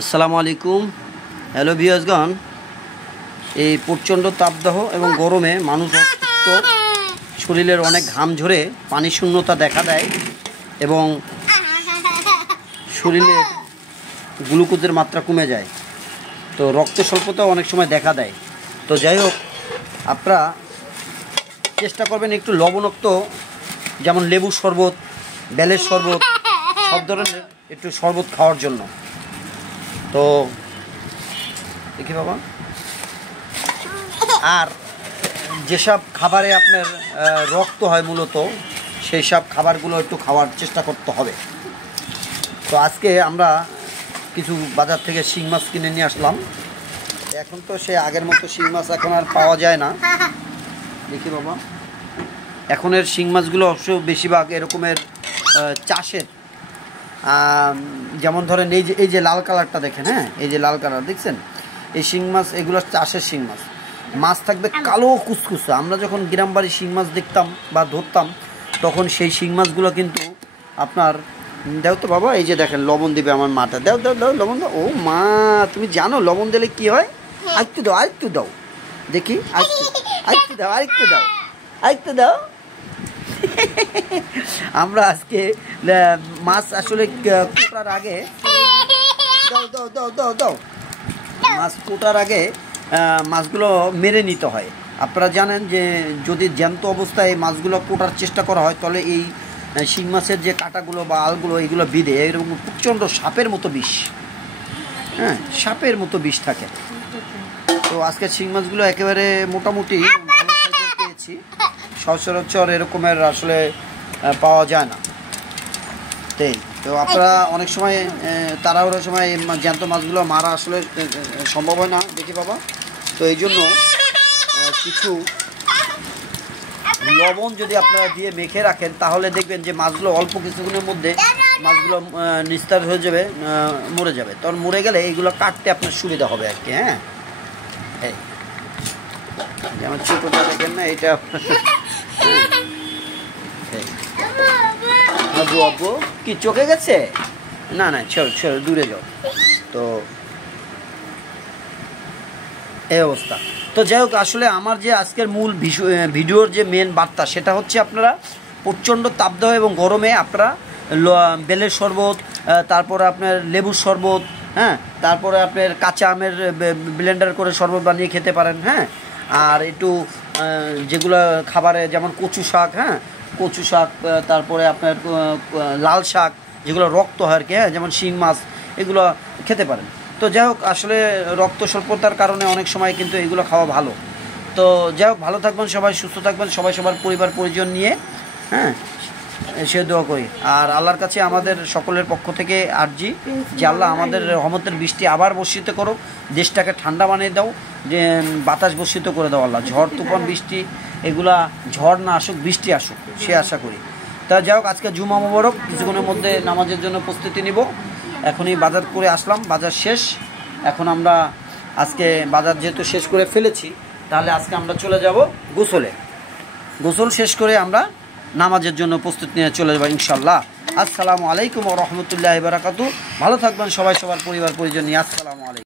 আসসালামু আলাইকুম। হ্যালো ভিউয়ার্সগণ, এই প্রচণ্ড তাপদাহ এবং গরমে মানুষ অসুস্থ, শরীরের অনেক ঘাম ঝরে পানি শূন্যতা দেখা দেয় এবং শরীরের গ্লুকোজের মাত্রা কমে যায়, তো রক্ত স্বল্পতাও অনেক সময় দেখা দেয়। তো যাই হোক, আপনারা চেষ্টা করবেন একটু লবণাক্ত, যেমন লেবুর শরবত, বেলের শরবত, সব ধরনের একটু শরবত খাওয়ার জন্য। তো দেখি বাবা, আর যেসব খাবারে আপনার রক্ত হয় মূলত সেই সব খাবারগুলো একটু খাওয়ার চেষ্টা করতে হবে। তো আজকে আমরা কিছু বাজার থেকে শিং মাছ কিনে নিয়ে আসলাম। এখন তো সে আগের মতো শিং মাছ এখন আর পাওয়া যায় না। দেখি বাবা, এখনের শিং মাছগুলো অবশ্য বেশিরভাগ এরকমের চাষের, যেমন ধরেন এই যে লাল কালারটা দেখেন, হ্যাঁ এই যে লাল কালার দেখছেন, এই শিং মাছ এগুলো চাষের শিং মাছ। মাছ থাকবে কালো কুচকুচে। আমরা যখন গ্রাম বাড়ি শিং মাছ দেখতাম বা ধরতাম, তখন সেই শিং মাছগুলো কিন্তু আপনার, দাও তো বাবা, এই যে দেখেন লবণ দিবে আমার মাটা, দাও দাও দাও লবণ দাও। ও মা, তুমি জানো লবণ দিলে কি হয়? আরেকটু দাও, আরেকটু দাও, দেখি আরেকটু দাও, আরেকটু দাও, আরেকটু দাও। আমরা আজকে মাছ আসলে কোটার আগে, দাও দাও দাও দাও দাও, মাছ কোটার আগে মাছগুলো মেরে নিতে হয়। আপনারা জানেন যে যদি জ্যান্ত অবস্থায় মাছগুলো কোটার চেষ্টা করা হয়, তাহলে এই শিং মাছের যে কাঁটাগুলো বা আলগুলো এগুলো বিঁধে এরকম প্রচণ্ড সাপের মতো বিষ, হ্যাঁ সাপের মতো বিষ থাকে। তো আজকে শিং মাছগুলো একেবারে মোটামুটি ভালো সাইজের পেয়েছি, সচরাচর এরকমের আসলে পাওয়া যায় না। তাই তো আপনারা অনেক সময় তাড়াহুড়োর সময় জ্যান্ত মাছগুলো মারা আসলে সম্ভব হয় না, দেখি বাবা। তো এই জন্য কিছু লবণ যদি আপনারা দিয়ে মেখে রাখেন, তাহলে দেখবেন যে মাছগুলো অল্প কিছুক্ষণের মধ্যে মাছগুলো নিস্তার হয়ে যাবে, মরে যাবে। তখন মরে গেলে এইগুলো কাটতে আপনার সুবিধা হবে আর কি। হ্যাঁ, এই যেমন ছোটোটা দেখেন না, এটা আবু আবু কি চোখে গেছে? না না, ছেড়ো দূরে যাও। তো এই অবস্থা। তো যাই হোক, আসলে আমার যে আজকের মূল ভিডিওর যে মেন বার্তা, সেটা হচ্ছে আপনারা প্রচণ্ড তাপদাহ এবং গরমে আপনারা বেলের শরবত, তারপরে আপনার লেবুর শরবত, হ্যাঁ তারপরে আপনার কাঁচা আমের ব্লেন্ডার করে শরবত বানিয়ে খেতে পারেন। হ্যাঁ, আর একটু যেগুলো খাবারে, যেমন কচু শাক, হ্যাঁ কচু শাক, তারপরে আপনার লাল শাক, যেগুলো রক্ত হয় আর কি, হ্যাঁ যেমন শিং মাছ, এগুলো খেতে পারেন। তো যাই হোক, আসলে রক্ত স্বল্পতার কারণে অনেক সময় কিন্তু এগুলো খাওয়া ভালো। তো যাই হোক, ভালো থাকবেন সবাই, সুস্থ থাকবেন সবাই, সবার পরিবার পরিজন নিয়ে, হ্যাঁ সে দোয়া করি। আর আল্লাহর কাছে আমাদের সকলের পক্ষ থেকে আরজি যে আল্লাহ আমাদের রহমতের বৃষ্টি আবার বর্ষিত করো, দেশটাকে ঠান্ডা বানিয়ে দাও, যে বাতাস বর্ষিত করে দাও আল্লাহ। ঝড় তুফান বৃষ্টি এগুলা, ঝড় না আসুক, বৃষ্টি আসুক, সে আশা করি। তা যাই হোক, আজকে জুমা মোবারক, কিছুক্ষণের মধ্যে নামাজের জন্য প্রস্তুতি নিব। এখনই বাজার করে আসলাম, বাজার শেষ। এখন আমরা আজকে বাজার যেহেতু শেষ করে ফেলেছি, তাহলে আজকে আমরা চলে যাব গোসলে। গোসল শেষ করে আমরা নামাজের জন্য প্রস্তুতি নিয়ে চলে যাবো ইনশাল্লাহ। আসসালামু আলাইকুম ওয়া রাহমাতুল্লাহি ওয়া বারাকাতুহু। ভালো থাকবেন সবাই, সবার পরিবার পরিজন নিয়ে। আসসালামু আলাইকুম।